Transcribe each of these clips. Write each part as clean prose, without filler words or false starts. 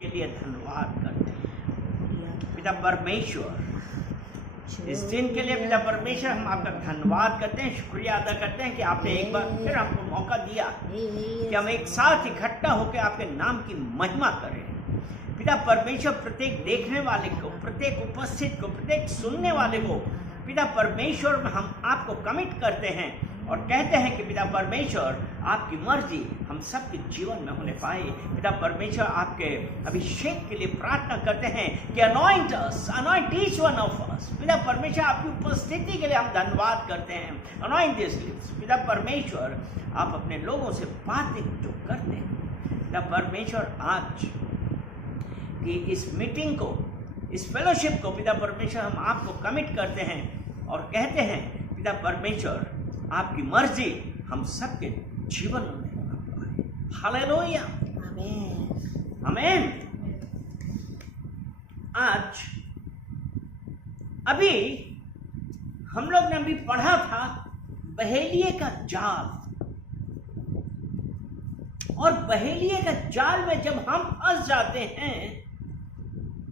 के लिए धन्यवाद करते हैं पिता परमेश्वर। इस दिन के लिए पिता परमेश्वर हम आपका धन्यवाद करते हैं, शुक्रिया अदा करते हैं कि आपने एक बार फिर हमको मौका दिया कि हम एक साथ इकट्ठा होकर आपके नाम की महिमा करें। पिता परमेश्वर, प्रत्येक देखने वाले को, प्रत्येक उपस्थित को, प्रत्येक सुनने वाले को पिता परमेश्वर हम आपको कमिट करते हैं और कहते हैं कि पिता परमेश्वर आपकी मर्जी हम सबके जीवन में होने पाए। पिता परमेश्वर, आपके अभिषेक के लिए प्रार्थना करते हैं कि anoint us, anoint each one of us। पिता परमेश्वर, आपकी उपस्थिति के लिए हम धन्यवाद करते हैं। anoint these lips। पिता परमेश्वर, आप अपने लोगों से बातें जो करते हैं, पिता परमेश्वर आज कि इस मीटिंग को, इस फेलोशिप को पिता परमेश्वर हम आपको कमिट करते हैं और कहते हैं पिता परमेश्वर आपकी मर्जी हम सबके जीवन में होना पाए। हालेलुया, आमीन, आमीन। आज अभी हम लोग ने अभी पढ़ा था बहेलिये का जाल, और बहेलिये का जाल में जब हम फंस जाते हैं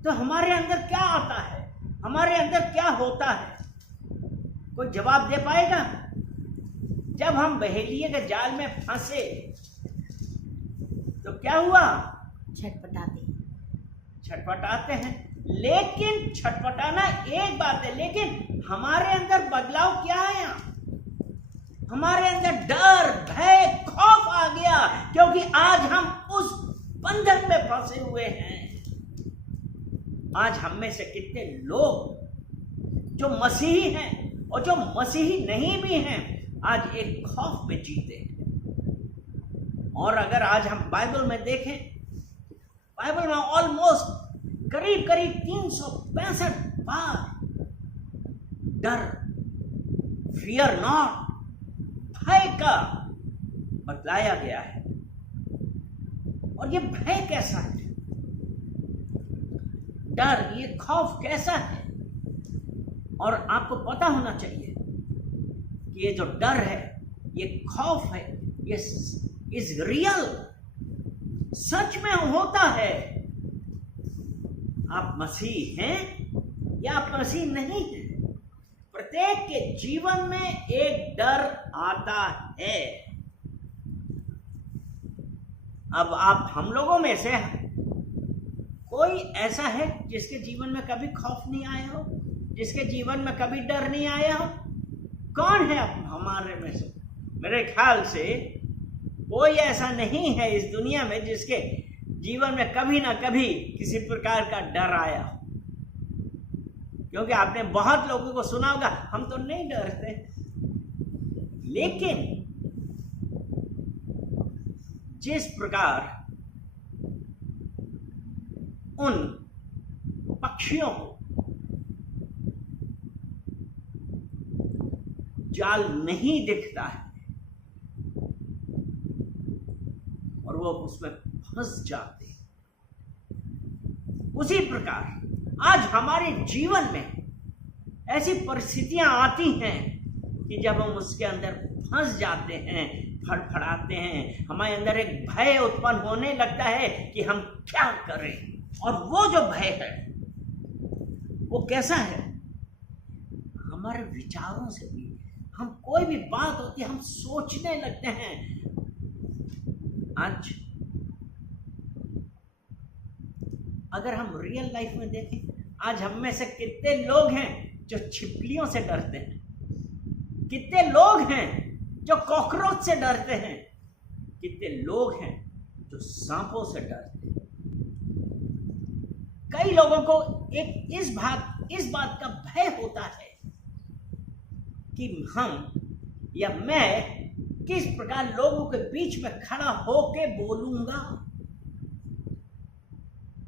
तो हमारे अंदर क्या आता है, हमारे अंदर क्या होता है? कोई जवाब दे पाएगा? जब हम बहेलिये के जाल में फंसे तो क्या हुआ? छटपटाते हैं। लेकिन छटपटाना एक बात है, लेकिन हमारे अंदर बदलाव क्या आया? हमारे अंदर डर, भय, खौफ आ गया, क्योंकि आज हम उस बंधन में फंसे हुए हैं। आज हम में से कितने लोग जो मसीही हैं और जो मसीही नहीं भी हैं, आज एक खौफ में जीते हैं। और अगर आज हम बाइबल में देखें, बाइबल में ऑलमोस्ट करीब 365 बार डर, फियर नॉट, भय का बतलाया गया है। और ये भय कैसा है? डर, ये खौफ कैसा है? और आपको पता होना चाहिए कि ये जो डर है, ये खौफ है, ये इज रियल, सच में होता है। आप मसीह हैं या आप मसीह नहीं हैं, प्रत्येक के जीवन में एक डर आता है। अब आप हम लोगों में से कोई ऐसा है जिसके जीवन में कभी खौफ नहीं आया हो, जिसके जीवन में कभी डर नहीं आया हो? कौन है हमारे में से? मेरे ख्याल से कोई ऐसा नहीं है इस दुनिया में जिसके जीवन में कभी ना कभी किसी प्रकार का डर आया हो। क्योंकि आपने बहुत लोगों को सुना होगा, हम तो नहीं डरते। लेकिन जिस प्रकार उन पक्षियों को जाल नहीं दिखता है और वो उसमें फंस जाते हैं, उसी प्रकार आज हमारे जीवन में ऐसी परिस्थितियां आती हैं कि जब हम उसके अंदर फंस जाते हैं, फड़फड़ाते हैं, हमारे अंदर एक भय उत्पन्न होने लगता है कि हम क्या करें। और वो जो भय है वो कैसा है? हमारे विचारों से भी, हम कोई भी बात होती है हम सोचने लगते हैं। आज अगर हम रियल लाइफ में देखें, आज हम में से कितने लोग हैं जो छिपकलियों से डरते हैं? कितने लोग हैं जो कॉकरोच से डरते हैं? कितने लोग हैं जो सांपों से डरते हैं? कई लोगों को एक इस बात का भय होता है कि हम या मैं किस प्रकार लोगों के बीच में खड़ा होके बोलूंगा।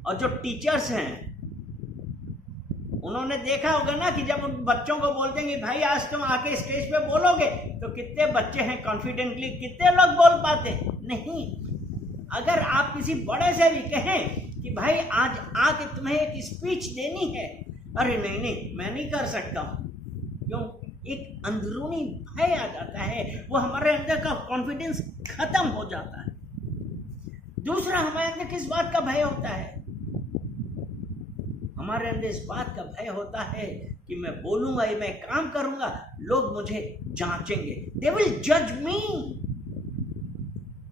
और जो टीचर्स हैं उन्होंने देखा होगा ना कि जब उन बच्चों को बोलते हैं कि भाई आज तुम आके स्टेज पे बोलोगे, तो कितने बच्चे हैं कॉन्फिडेंटली, कितने लोग बोल पाते? नहीं। अगर आप किसी बड़े से भी कहें कि भाई आज आके तुम्हें एक स्पीच देनी है, अरे नहीं मैं नहीं कर सकता हूं। क्यों? एक अंदरूनी भय आ जाता है, वो हमारे अंदर का कॉन्फिडेंस खत्म हो जाता है। दूसरा, हमारे अंदर किस बात का भय होता है? हमारे अंदर इस बात का भय होता है कि मैं बोलूंगा, ये मैं काम करूंगा, लोग मुझे जांचेंगे, दे विल जज मी।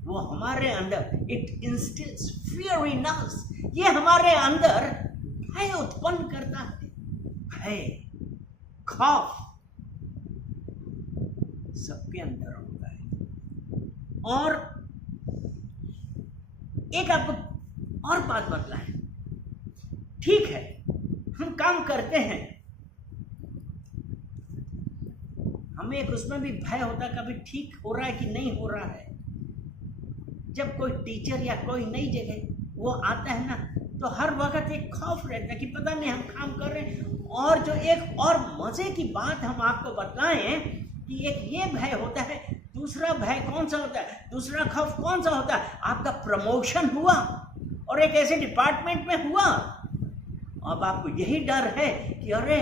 वो हमारे अंदर इट इंस्टिल्स फियर इन अस, ये हमारे अंदर भय उत्पन्न करता है। भय, खौफ सबके अंदर होता है। और एक आपको और बात बतलाएं, ठीक है हम काम करते हैं, हमें एक उसमें भी भय होता है कभी ठीक हो रहा है कि नहीं हो रहा है। जब कोई टीचर या कोई नई जगह वो आता है ना, तो हर वक्त एक खौफ रहता है कि पता नहीं हम काम कर रहे हैं। और जो एक और मजे की बात हम आपको बतलाएं कि एक ये भय होता है, दूसरा भय कौन सा होता है, दूसरा खौफ कौन सा होता है, आपका प्रमोशन हुआ और एक ऐसे डिपार्टमेंट में हुआ, अब आपको यही डर है कि अरे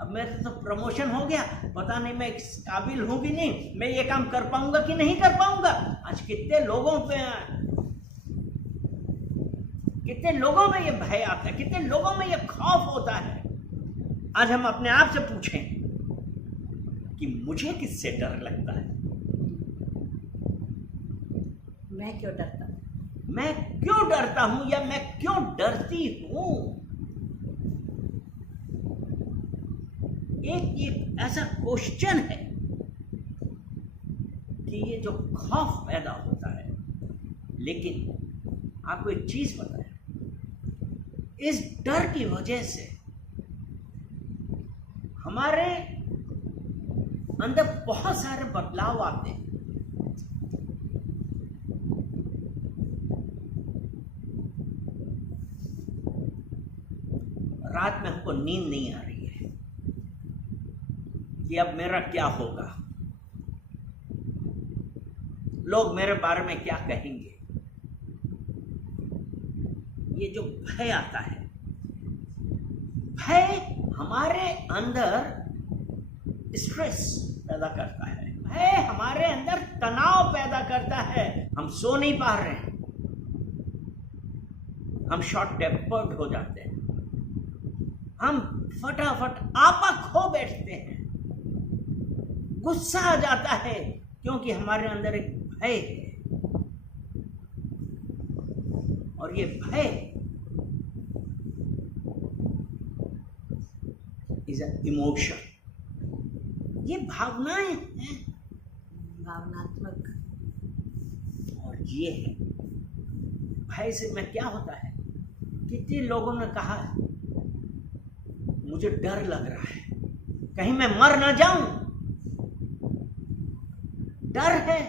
अब मेरा तो प्रमोशन हो गया, पता नहीं मैं इस काबिल हूं कि नहीं, मैं ये काम कर पाऊंगा कि नहीं कर पाऊंगा। आज कितने लोगों में ये भय आता है, कितने लोगों में ये खौफ होता है। आज हम अपने आप से पूछें कि मुझे किससे डर लगता है, मैं क्यों डरता हूँ, मैं क्यों डरता हूं या मैं क्यों डरती हूं। एक ऐसा क्वेश्चन है कि ये जो खौफ पैदा होता है, लेकिन आपको एक चीज पता है, इस डर की वजह से हमारे अंदर बहुत सारे बदलाव आते हैं। रात में हमको नींद नहीं आ रही है कि अब मेरा क्या होगा, लोग मेरे बारे में क्या कहेंगे। ये जो भय आता है, भय हमारे अंदर स्ट्रेस पैदा करता है, भय हमारे अंदर तनाव पैदा करता है। हम सो नहीं पा रहे हैं, हम शॉर्ट टेम्पर्ड हो जाते हैं, हम फटाफट आपा खो बैठते हैं, गुस्सा आ जाता है, क्योंकि हमारे अंदर एक भय है। और ये भय इज एन इमोशन, ये भावनाएं हैं, भावनात्मक। और ये है भय से में क्या होता है। कितने लोगों ने कहा मुझे डर लग रहा है कहीं मैं मर ना जाऊं, डर है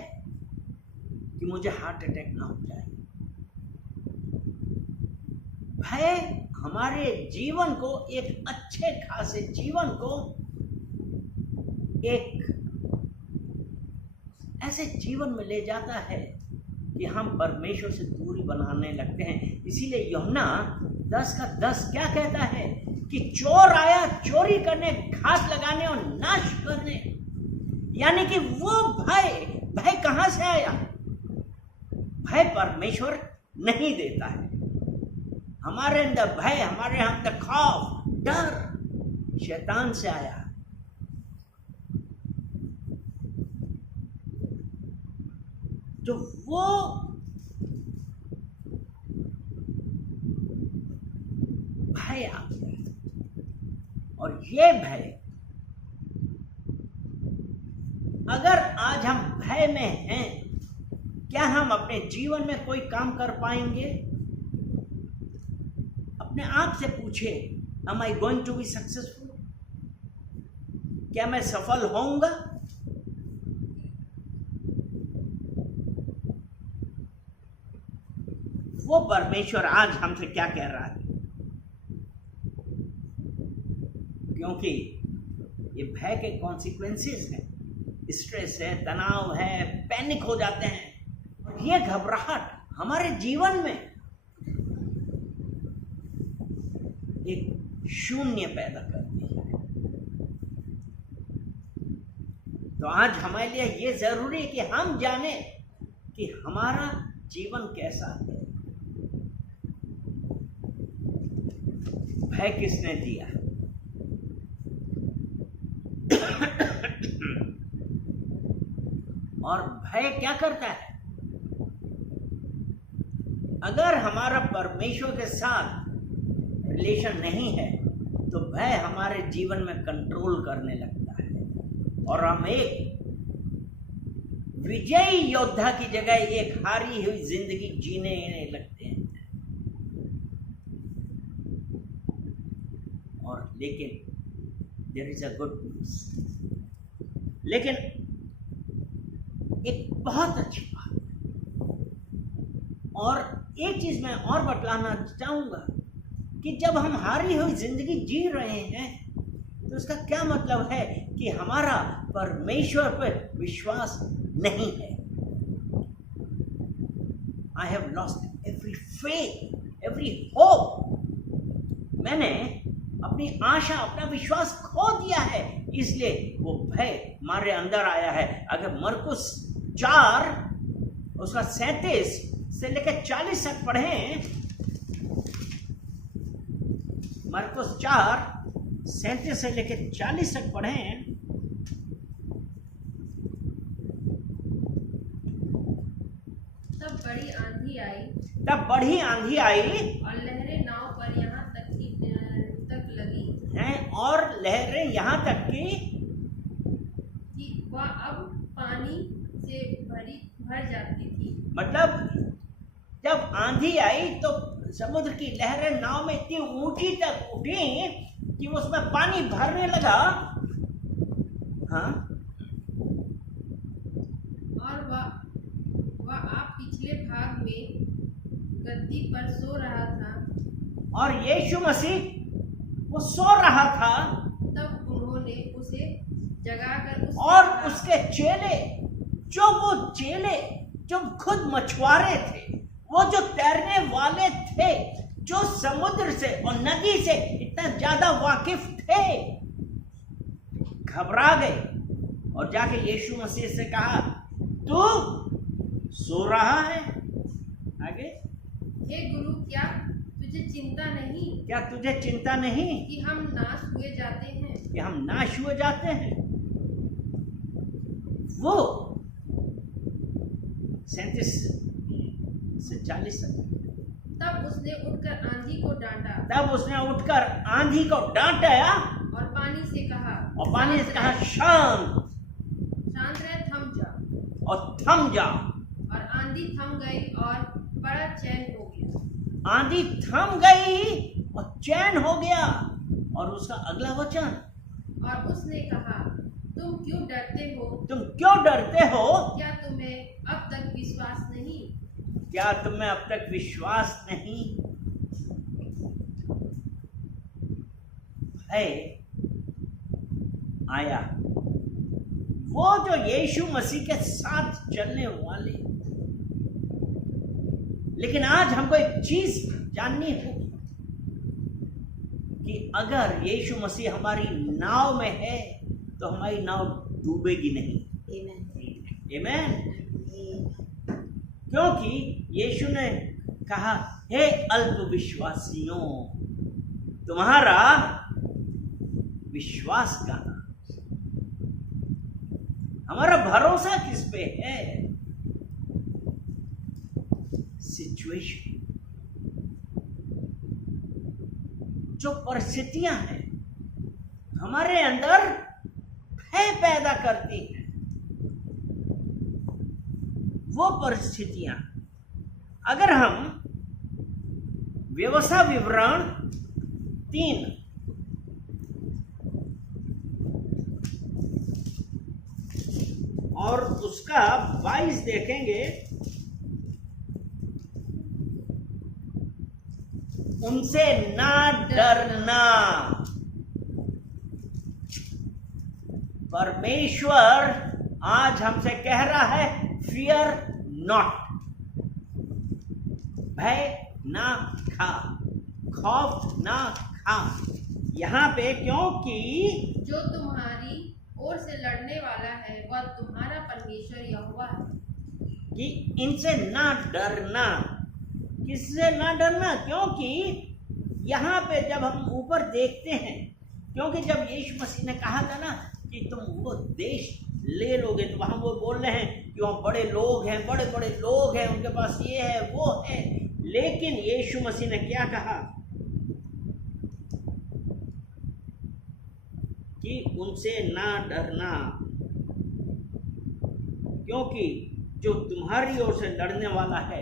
कि मुझे हार्ट अटैक ना हो जाए। भय हमारे जीवन को, एक अच्छे खासे जीवन को एक ऐसे जीवन में ले जाता है कि हम परमेश्वर से दूरी बनाने लगते हैं। इसीलिए यूहन्ना 10:10 क्या कहता है कि चोर आया चोरी करने, घात लगाने और नाश करने। यानी कि वो भय कहां से आया? भय परमेश्वर नहीं देता है। हमारे अंदर भय, हमारे अंदर खौफ, डर शैतान से आया। जो वो भय आ गया, और ये भय, अगर आज हम भय में हैं, क्या हम अपने जीवन में कोई काम कर पाएंगे? अपने आप से पूछे, am I going to be successful? क्या मैं सफल होऊंगा? वो परमेश्वर आज हमसे क्या कह रहा है? क्योंकि ये भय के कॉन्सिक्वेंसेस हैं, स्ट्रेस है, तनाव है, पैनिक हो जाते हैं, और ये घबराहट हमारे जीवन में एक शून्य पैदा करती है। तो आज हमारे लिए ये जरूरी है कि हम जाने कि हमारा जीवन कैसा है। भय किसने दिया? और भय क्या करता है? अगर हमारा परमेश्वर के साथ रिलेशन नहीं है तो भय हमारे जीवन में कंट्रोल करने लगता है और हम एक विजयी योद्धा की जगह एक हारी हुई जिंदगी जीने लगते हैं। और लेकिन there is a good news, लेकिन एक बहुत अच्छी बात, और एक चीज मैं और बतलाना चाहूंगा कि जब हम हारी हुई जिंदगी जी रहे हैं तो उसका क्या मतलब है कि हमारा परमेश्वर पर विश्वास नहीं है। I have lost every faith, every hope. मैंने अपनी आशा, अपना विश्वास खो दिया है, इसलिए वो भय हमारे अंदर आया है। अगर मरकुस 4 उसका 37 से लेकर 40 तक पढ़ें, मरकुस 4 37 से लेकर 40 तक पढ़ें, तब बड़ी आंधी आई और लहरें नाव पर यहाँ तक लगी हैं, और लहरें यहाँ तक की कि वह अब पानी से भर जाती थी। मतलब जब आंधी आई तो समुद्र की लहरें नाव में इतनी ऊंची तक उठी कि उसमें पानी भरने लगा। हाँ, और वह आप पिछले भाग में गद्दी पर सो रहा था, और यीशु मसीह वो सो रहा था। तब उन्होंने उसे जगाकर और उसके चेले, जो खुद मछुआरे थे, वो जो तैरने वाले थे, जो समुद्र से और नदी से इतना ज्यादा वाकिफ थे, घबरा गए और जाके यीशु मसीह से कहा, तू सो रहा है? आगे, हे गुरु, क्या तुझे चिंता नहीं कि हम नाश हुए जाते हैं? वो 37 से 40 तब उसने उठकर आंधी को डांटा और पानी से कहा, शांत रह, थम जा। और थम जा। और आंधी थम गई और बड़ा चैन हो गया। आंधी थम गई और चैन हो गया। और उसका अगला वचन, और उसने कहा, तुम क्यों डरते हो? क्या तुम्हें अब तक विश्वास नहीं? भय आया। वो जो यीशु मसीह के साथ चलने वाले, लेकिन आज हमको एक चीज जाननी होगी कि अगर यीशु मसीह हमारी नाव में है तो हमारी नाव डूबेगी नहीं। आमीन। क्योंकि यीशु ने कहा, हे अल्प विश्वासियों, तुम्हारा विश्वास कहाँ? हमारा भरोसा किस पे है? सिचुएशन, जो परिस्थितियां हैं हमारे अंदर भय पैदा करती हैं, वो परिस्थितियां, अगर हम व्यवस्था विवरण 3 और उसका 22 देखेंगे, उनसे ना डरना। परमेश्वर आज हमसे कह रहा है, फियर नॉट, भय ना खा, खौफ ना खा। यहाँ पे क्योंकि जो तुम्हारी ओर से लड़ने वाला है वह तुम्हारा परमेश्वर यहोवा है। कि इनसे ना डरना। किससे ना डरना? क्योंकि यहाँ पे जब हम ऊपर देखते हैं, क्योंकि जब यीशु मसीह ने कहा था ना कि तुम वो देश ले लोगे, तो वहां वो बोल रहे हैं कि वहाँ बड़े लोग हैं, बड़े बड़े लोग हैं, उनके पास ये है वो है। लेकिन यीशु मसीह ने क्या कहा कि उनसे ना डरना, क्योंकि जो तुम्हारी ओर से लड़ने वाला है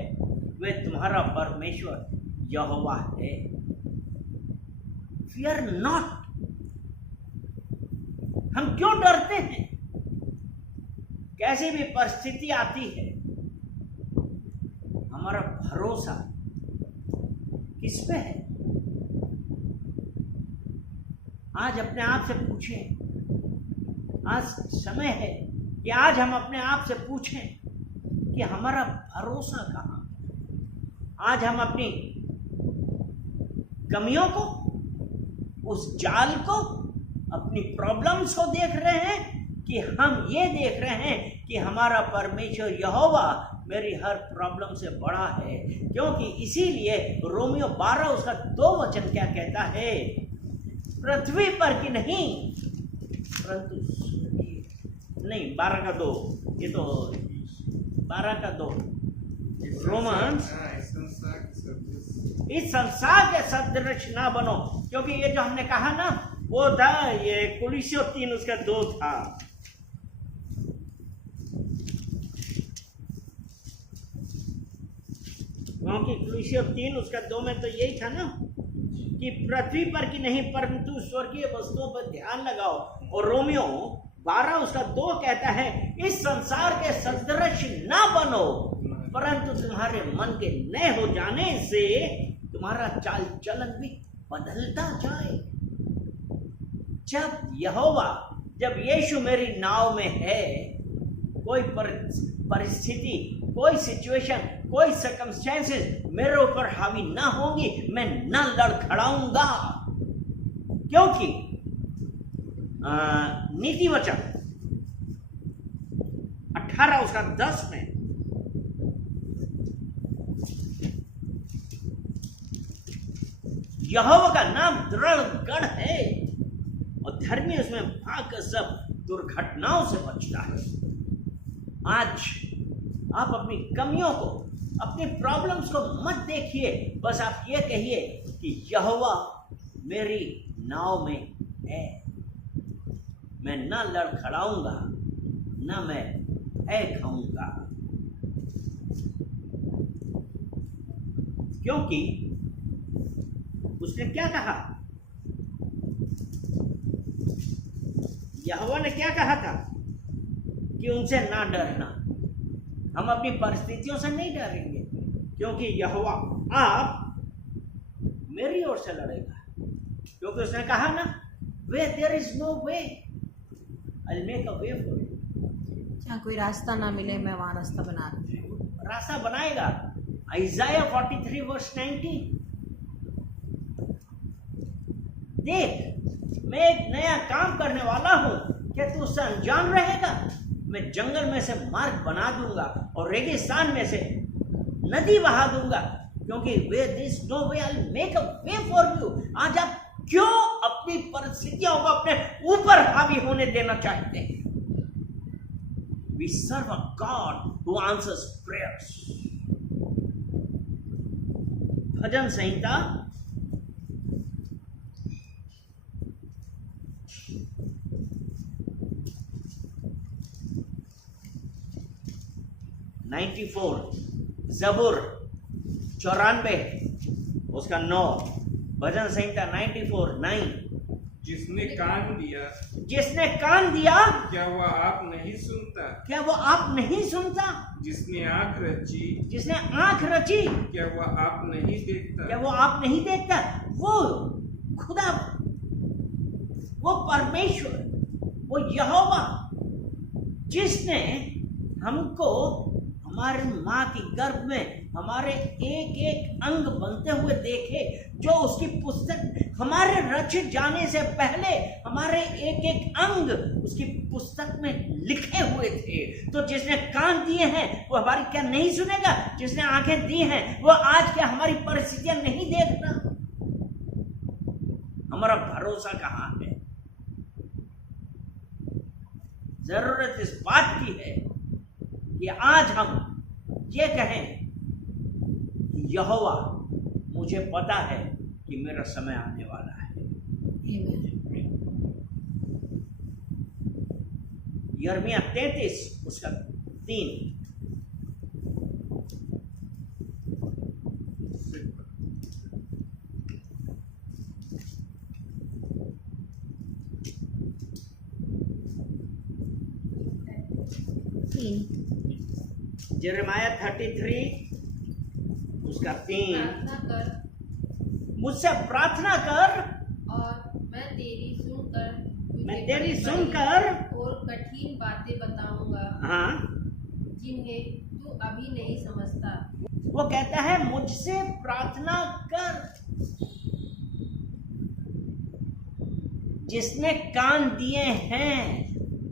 वह तुम्हारा परमेश्वर यहोवा है। Fear not। हम क्यों डरते हैं? कैसी भी परिस्थिति आती है, हमारा भरोसा किस पे है? आज अपने आप से पूछें, आज समय है कि आज हम अपने आप से पूछें कि हमारा भरोसा कहाँ है। आज हम अपनी कमियों को, उस जाल को, अपनी प्रॉब्लम्स को देख रहे हैं कि हम ये देख रहे हैं कि हमारा परमेश्वर यहोवा मेरी हर प्रॉब्लम से बड़ा है। क्योंकि इसीलिए रोमियो 12 उसका 2 वचन क्या कहता है? पृथ्वी पर की नहीं परंतु नहीं 12 का 2, ये तो 12 का 2 रोमन्स, इस संसार के सदृश ना बनो। क्योंकि ये जो हमने कहा ना वो था, ये कुलिस्सियों 3 उसका 2 था। क्योंकि कुलिस्सियों 3 उसका 2 में तो यही था ना कि पृथ्वी पर की नहीं परंतु स्वर्गीय वस्तुओं पर ध्यान लगाओ। और रोमियो 12 उसका 2 कहता है इस संसार के सदृश ना बनो, परंतु तुम्हारे मन के नए हो जाने से तुम्हारा चाल चलन भी बदलता जाए। जब यीशु मेरी नाव में है, कोई परिस्थिति, कोई सिचुएशन, कोई सर्कमस्टेंसेस मेरे ऊपर हावी ना होंगी, मैं ना लड़खड़ाऊंगा। क्योंकि नीति वचन 18 उसका 10 में यहोवा का नाम दृढ़ गढ़ है और धर्मी उसमें भाग सब दुर्घटनाओं से बचता है। आज आप अपनी कमियों को, अपनी प्रॉब्लम्स को मत देखिए, बस आप ये कहिए कि यहोवा मेरी नाव में है, मैं ना लड़खड़ाऊंगा, ना मैं खाऊंगा। क्योंकि उसने क्या कहा? यहोवा ने क्या कहा था कि उनसे ना डरना। हम अपनी परिस्थितियों से नहीं डरेंगे, क्योंकि यहोवा आप मेरी ओर से लड़ेगा। क्योंकि उसने कहा ना, way there is no way I will make a way for you. जहाँ कोई रास्ता ना मिले मैं वहाँ रास्ता बना दूँ। रास्ता बनाएगा। Isaiah 43 verse 19। देख, मैं एक नया काम करने वाला हूं, क्या तू उससे अनजान रहेगा? मैं जंगल में से मार्ग बना दूंगा और रेगिस्तान में से नदी बहा दूंगा। क्योंकि way this no way I will make a way for you. आज आप क्यों अपनी परिस्थितियों को अपने ऊपर हावी होने देना चाहते हैं? We serve a God who answers prayers। भजन संहिता 94, जबूर 94 उसका 9, भजन संहिता 94:9। जिसने कान दिया क्या वह आप नहीं सुनता? क्या वो आप नहीं सुनता? जिसने आंख रची क्या वह आप नहीं देखता? क्या वो आप नहीं देखता? वो खुदा, वो परमेश्वर, वो यहोवा जिसने हमको हमारे माँ की गर्भ में हमारे एक एक अंग बनते हुए देखे, जो उसकी पुस्तक हमारे रचित जाने से पहले हमारे एक एक अंग उसकी पुस्तक में लिखे हुए थे। तो जिसने कान दिए हैं वो हमारी क्या नहीं सुनेगा? जिसने आंखें दी हैं वो आज क्या हमारी परिस्थितियां नहीं देखता? हमारा भरोसा कहाँ है? जरूरत इस बात की है कि आज हम ये कहें कि यहोवा, मुझे पता है कि मेरा समय आने वाला है। यिर्मयाह 33 उसका 3। यिर्मयाह 33 उसका 3। प्रार्थना कर मुझसे प्रार्थना कर और मैं तेरी सुनकर और कठिन बातें बताऊंगा, हाँ, जिन्हें तू अभी नहीं समझता। वो कहता है मुझसे प्रार्थना कर। जिसने कान दिए हैं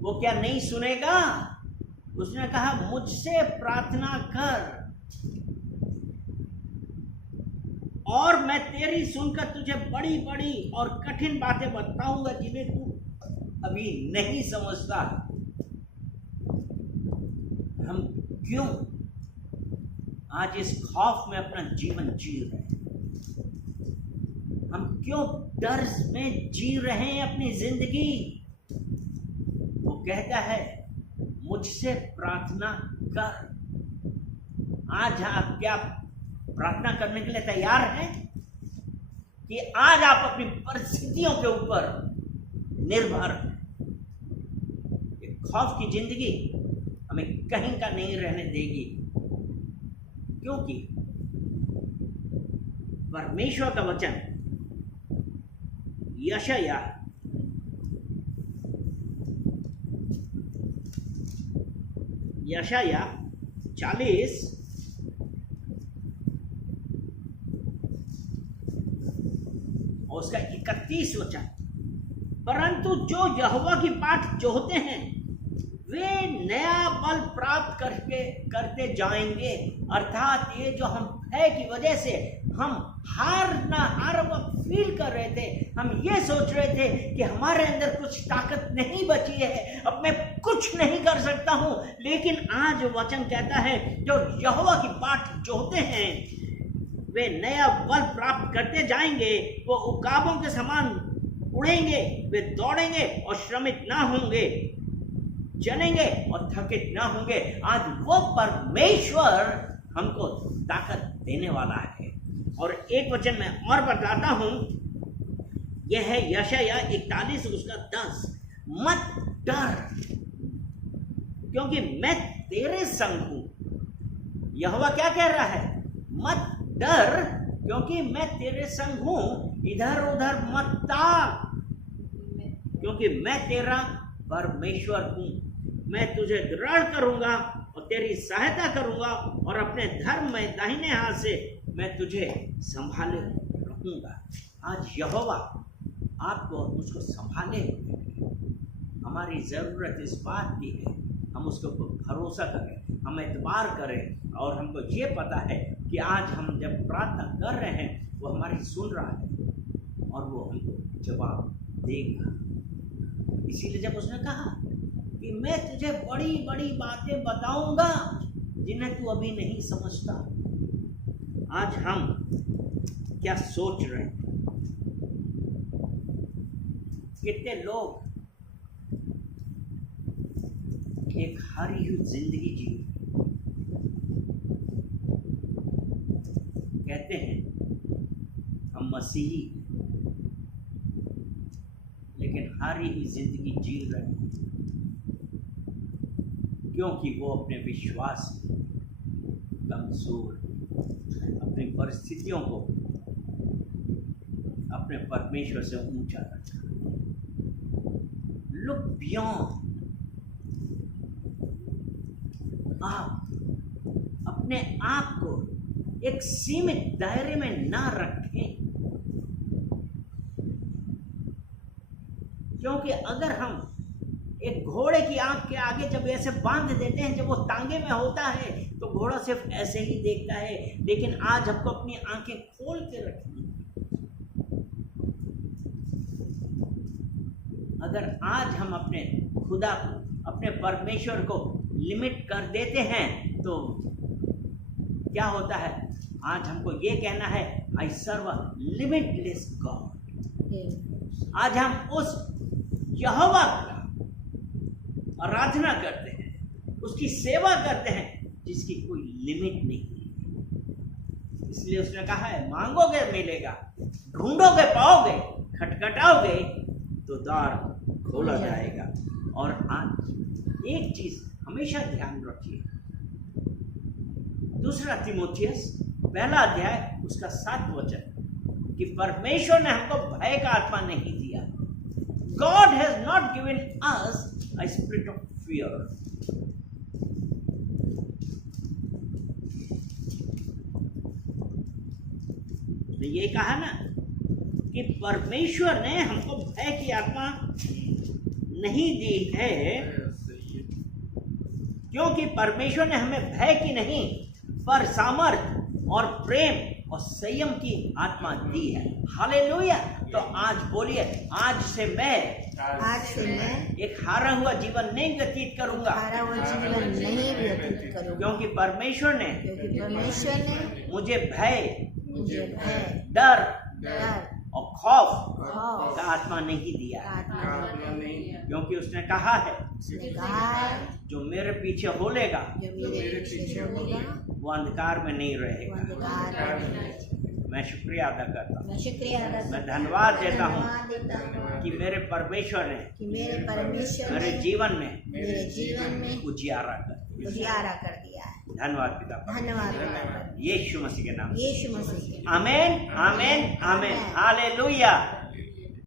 वो क्या नहीं सुनेगा? उसने कहा मुझसे प्रार्थना कर और मैं तेरी सुनकर तुझे बड़ी बड़ी और कठिन बातें बताऊंगा जिन्हें तू अभी नहीं समझता। हम क्यों आज इस खौफ में अपना जीवन जी रहे हैं? हम क्यों डर में जी रहे हैं अपनी जिंदगी? वो कहता है मुझसे प्रार्थना कर। आज आप क्या प्रार्थना करने के लिए तैयार हैं कि आज आप अपनी परिस्थितियों के ऊपर निर्भर हैं? खौफ की जिंदगी हमें कहीं का नहीं रहने देगी, क्योंकि परमेश्वर का वचन यशायाह 40 और उसका 31 वचन, परंतु जो यहोवा की बाट जोहते हैं वे नया बल प्राप्त करते जाएंगे। अर्थात ये जो हम भय की वजह से हम हर वक्त फील कर रहे थे, हम ये सोच रहे थे कि हमारे अंदर कुछ ताकत नहीं बची है, अब मैं कुछ नहीं कर सकता हूं, लेकिन आज वचन कहता है जो यहोवा की बाट जोहते हैं वे नया बल प्राप्त करते जाएंगे। वो उकाबों के समान उड़ेंगे, वे दौड़ेंगे और श्रमित ना होंगे, चलेंगे और थकित ना होंगे। आज वो परमेश्वर हमको ताकत देने वाला है। और एक वचन मैं और बताता हूं, यह है यशायाह 41 उसका 10। मत डर क्योंकि मैं तेरे संग हूं। यहोवा क्या कह रहा है? मत डर क्योंकि मैं तेरे संग हूं। इधर उधर मत ताक क्योंकि मैं तेरा परमेश्वर हूं। मैं तुझे दृढ़ करूंगा और तेरी सहायता करूंगा और अपने धर्म में दाहिने हाथ से मैं तुझे संभाले रखूंगा। आज यहोवा आपको और मुझको संभाले हुए हैं। हमारी जरूरत इस बात की है हम उसको भरोसा करें, हम एतबार करें और हमको ये पता है कि आज हम जब प्रार्थना कर रहे हैं वो हमारी सुन रहा है और वो हमको जवाब देगा। इसीलिए जब उसने कहा कि मैं तुझे बड़ी बड़ी बातें बताऊंगा जिन्हें तू अभी नहीं समझता। आज हम क्या सोच रहे हैं? कितने लोग एक हारी हुई जिंदगी जी कहते हैं हम मसीही, लेकिन हारी हुई जिंदगी जी रहे हैं क्योंकि वो अपने विश्वास कमजोर, अपनी परिस्थितियों को अपने परमेश्वर से ऊंचा रखा। Look beyond. आप अपने आप को एक सीमित दायरे में ना रखें, क्योंकि अगर हम एक घोड़े की आंख के आगे जब ऐसे बांध देते हैं, जब वो तांगे में होता है तो घोड़ा सिर्फ ऐसे ही देखता है। लेकिन आज हमको अपनी आंखें खोल के रखनी, अगर आज हम अपने खुदा को, अपने परमेश्वर को लिमिट कर देते हैं तो क्या होता है? आज हमको ये कहना है, आई सर्व अ लिमिटलेस गॉड। आज हम उस यहोवा का आराधना करते हैं, उसकी सेवा करते हैं जिसकी कोई लिमिट नहीं है। इसलिए उसने कहा है, मांगोगे मिलेगा, ढूंढोगे पाओगे, खटखटाओगे तो द्वार खोला जाएगा। और आज एक चीज हमेशा ध्यान रखिए, 2 तीमुथियुस 1 अध्याय उसका 7 वचन, कि परमेश्वर ने हमको भय का आत्मा नहीं दिया। God has not given us a spirit of fear. तो ये कहा ना कि परमेश्वर ने हमको भय की आत्मा नहीं दी है, क्योंकि परमेश्वर ने हमें भय की नहीं पर सामर्थ और प्रेम और संयम की आत्मा दी है। हालेलुया। तो आज बोलिए, आज से मैं एक हारा हुआ जीवन नहीं व्यतीत करूंगा, क्योंकि परमेश्वर ने मुझे भय, डर और खौफ का आत्मा नहीं दिया, क्योंकि उसने कहा है जो मेरे पीछे बोलेगा वो अंधकार में नहीं रहेगा। मैं शुक्रिया अदा करता हूँ, मैं धन्यवाद देता हूँ कि मेरे परमेश्वर ने मेरे जीवन में उजियारा कर दिया है। धन्यवाद पिता, धन्यवाद यीशु मसीह के नाम। यीशु मसीह। आमीन, आमीन, आमीन। हालेलुया।